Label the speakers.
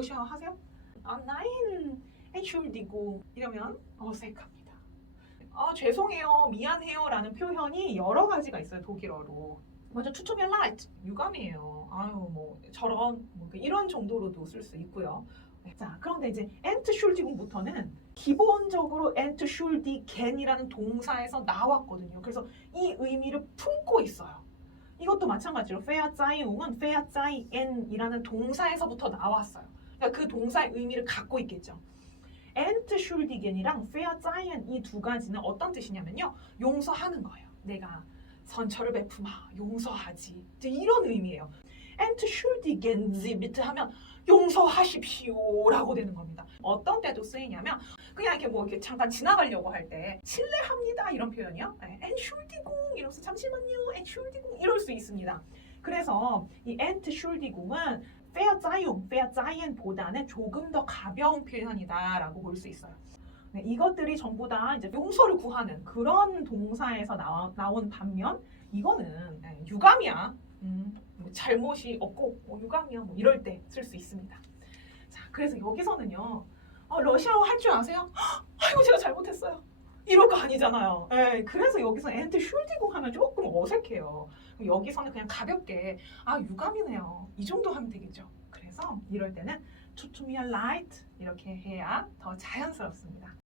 Speaker 1: 러시아 하세요? 아, 나인 엔슐디고 이러면 어색합니다. 아, 죄송해요, 미안해요 라는 표현이 여러 가지가 있어요 독일어로. 먼저 추첨이 라이트 유감이에요. 아유 뭐 저런 뭐 이런 정도로도 쓸 수 있고요. 자 그런데 이제 엔트슐디군부터는 기본적으로 엔트슐디겐이라는 동사에서 나왔거든요. 그래서 이 의미를 품고 있어요. 이것도 마찬가지로 페아짜이웅은 페아짜이엔이라는 동사에서부터 나왔어요. 그러니까 그 동사의 의미를 갖고 있겠죠. 엔트슐디겐이랑 페아짜이엔 이두 가지는 어떤 뜻이냐면요. 용서하는 거예요. 내가 선처를 베푸마 용서하지 이런 의미예요. 엔트슐디겐지 미트 하면 용서하십시오라고 되는 겁니다. 어떤 때도 쓰이냐면 그냥 이렇게 뭐 이렇게 잠깐 지나가려고 할 때 실례합니다 이런 표현이요. 엔슐디궁 이러면서 잠시만요 엔슐디궁 이럴 수 있습니다. 그래서 이 엔트슐디궁은 페어짜이움, 페어 짜이엔보다는 조금 더 가벼운 표현이다라고 볼 수 있어요. 네, 이것들이 전부 다 이제 용서를 구하는 그런 동사에서 나와, 나온 반면 이거는 네, 유감이야. 음, 뭐 잘못이 없고 뭐 유감이야 뭐 이럴 때 쓸 수 있습니다. 자, 그래서 여기서는요. 어, 러시아어 할 줄 아세요? 헉, 아이고 제가 잘못했어요. 이럴 거 아니잖아요. 예, 그래서 여기서 엔트 슐디공 하면 조금 어색해요. 여기서는 그냥 가볍게 아 유감이네요. 이 정도 하면 되겠죠. 그래서 이럴 때는 투투미얼 라이트 이렇게 해야 더 자연스럽습니다.